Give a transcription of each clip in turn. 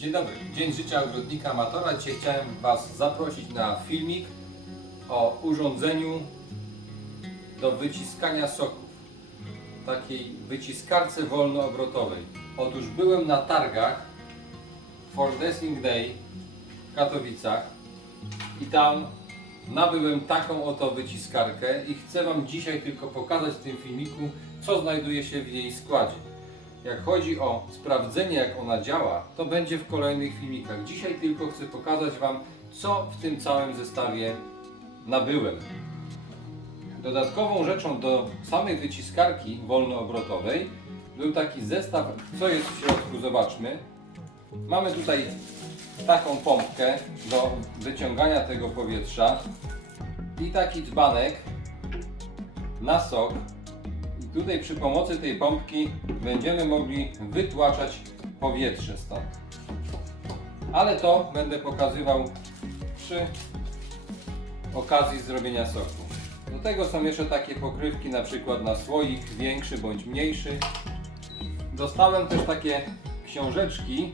Dzień dobry, Dzień Życia Ogrodnika Amatora. Dzisiaj chciałem Was zaprosić na filmik o urządzeniu do wyciskania soków. Takiej wyciskarce wolnoobrotowej. Otóż byłem na targach for Dressing Day w Katowicach i tam nabyłem taką oto wyciskarkę i chcę Wam dzisiaj tylko pokazać w tym filmiku, co znajduje się w jej składzie. Jak chodzi o sprawdzenie, jak ona działa, to będzie w kolejnych filmikach. Dzisiaj tylko chcę pokazać Wam, co w tym całym zestawie nabyłem. Dodatkową rzeczą do samej wyciskarki wolnoobrotowej był taki zestaw, co jest w środku, zobaczmy. Mamy tutaj taką pompkę do wyciągania tego powietrza i taki dzbanek na sok. Tutaj przy pomocy tej pompki będziemy mogli wytłaczać powietrze stąd. Ale to będę pokazywał przy okazji zrobienia soku. Do tego są jeszcze takie pokrywki na przykład na słoik większy bądź mniejszy. Dostałem też takie książeczki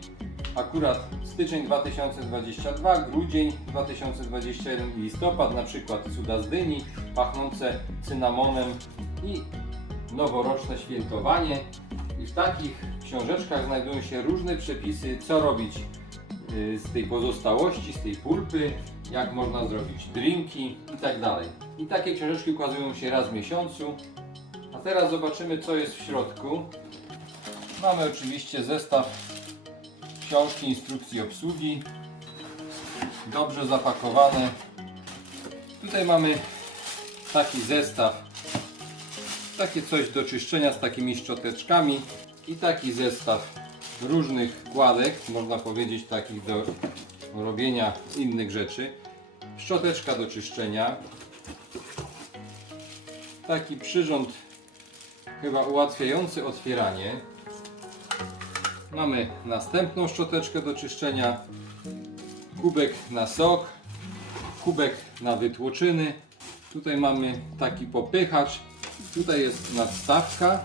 akurat styczeń 2022, grudzień 2021 i listopad, na przykład cuda z dyni, pachnące cynamonem i noworoczne świętowanie. I w takich książeczkach znajdują się różne przepisy, co robić y, z tej pozostałości, z tej pulpy, jak można zrobić drinki i tak dalej. I takie książeczki ukazują się raz w miesiącu. A teraz zobaczymy, co jest w środku. Mamy oczywiście zestaw książki instrukcji obsługi, dobrze zapakowane. Tutaj mamy taki zestaw, takie coś do czyszczenia z takimi szczoteczkami i taki zestaw różnych kładek, można powiedzieć takich do robienia innych rzeczy. Szczoteczka do czyszczenia, taki przyrząd chyba ułatwiający otwieranie. Mamy następną szczoteczkę do czyszczenia, kubek na sok, kubek na wytłoczyny. Tutaj mamy taki popychacz, tutaj jest nadstawka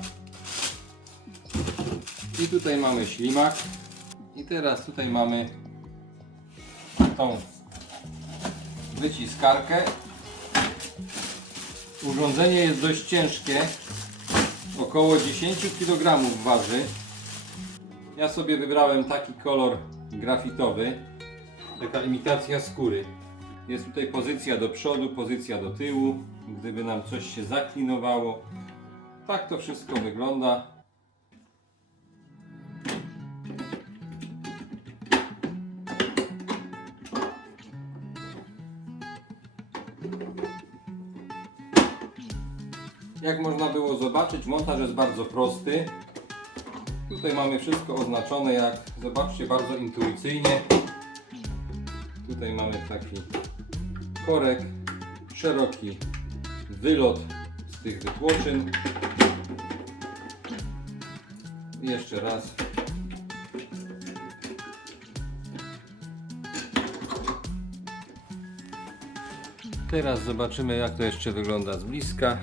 i tutaj mamy ślimak. I teraz tutaj mamy tą wyciskarkę. Urządzenie jest dość ciężkie, około 10 kg waży. Ja sobie wybrałem taki kolor grafitowy, taka imitacja skóry. Jest tutaj pozycja do przodu, pozycja do tyłu, gdyby nam coś się zaklinowało. Tak to wszystko wygląda. Jak można było zobaczyć, montaż jest bardzo prosty. Tutaj mamy wszystko oznaczone jak, zobaczcie, bardzo intuicyjnie. Tutaj mamy taki korek, szeroki wylot z tych wytłoczyn. Jeszcze raz. Teraz zobaczymy jak to jeszcze wygląda z bliska.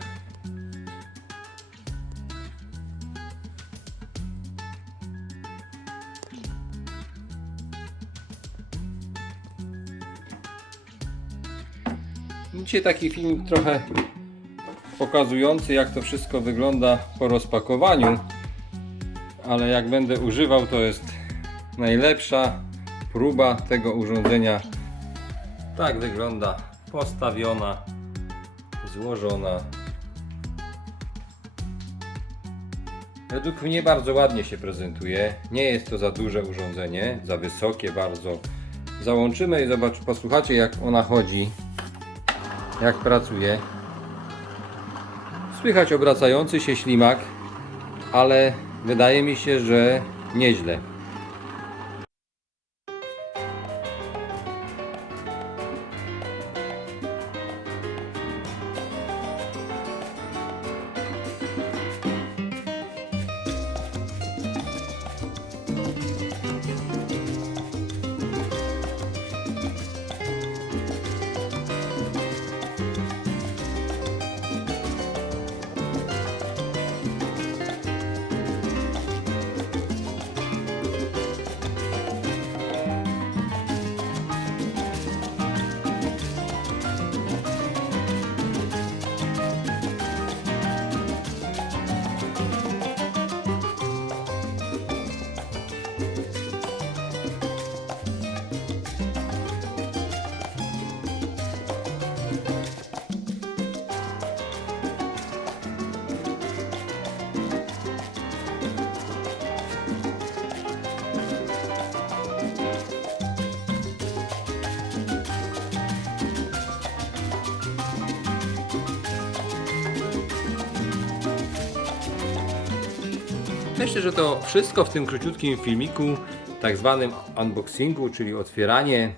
Dzisiaj taki film trochę pokazujący jak to wszystko wygląda po rozpakowaniu ale jak będę używał to jest najlepsza próba tego urządzenia. Tak wygląda postawiona złożona. Według mnie bardzo ładnie się prezentuje. Nie jest to za duże urządzenie za wysokie bardzo. Załączymy i zobacz, posłuchacie jak ona chodzi jak pracuje. Słychać obracający się ślimak, ale wydaje mi się, że nieźle. Myślę, że to wszystko w tym króciutkim filmiku, tak zwanym unboxingu, czyli otwieranie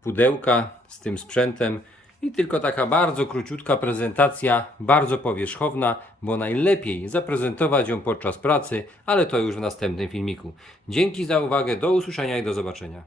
pudełka z tym sprzętem i tylko taka bardzo króciutka prezentacja, bardzo powierzchowna, bo najlepiej zaprezentować ją podczas pracy, ale to już w następnym filmiku. Dzięki za uwagę, do usłyszenia i do zobaczenia.